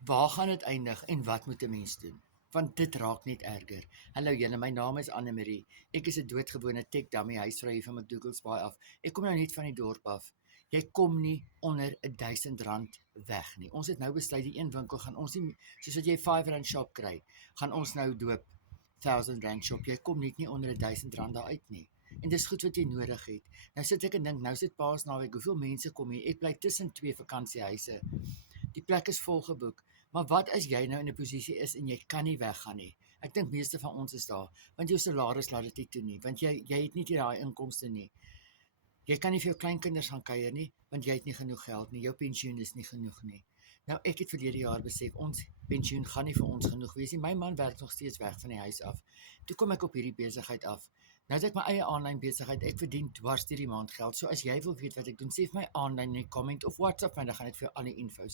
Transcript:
Waar gaan dit eindig en wat moet 'n mens doen? Want dit raak net erger. Hallo julle, my naam is Anne-Marie. Ek is 'n doodgewone tech dummy huisvrou hier van McDougall's Bay af. Ek kom nou net van die dorp af. Jy kom nie onder R1000 weg nie. Ons het nou besluit die een winkel gaan ons nie soos wat jy R5 shop kry, gaan ons nou doop R1000 shop. Jy kom net nie onder R1000 daar uit nie. En dis goed wat jy nodig het. Nou sit ek en dink, nou sit Paasnaweek, hoeveel mense kom hier? Ek bly tussen twee vakansiehuise. Die plek is vol geboek. Maar wat as jy nou in 'n posisie is en jy kan nie weggaan nie? Ek dink meeste van ons is daar, want jou salaris laat dit nie toe nie, want jy het nie daai inkomste nie. Jy kan nie vir jou kleinkinders gaan kuier nie, want jy het nie genoeg geld nie. Jou pensioen is nie genoeg nie. Nou ek het verlede jaar besef ons pensioen gaan nie vir ons genoeg wees nie. My man werk nog steeds weg van die huis af. Toe kom ek op hierdie besigheid af. Nou het ek my eie aanlyn besigheid. Ek verdien dwars deur die maand geld. So as jy wil weet wat ek doen, sê vir my aanlyn in die comment of WhatsApp en dan gaan ek vir jou al die info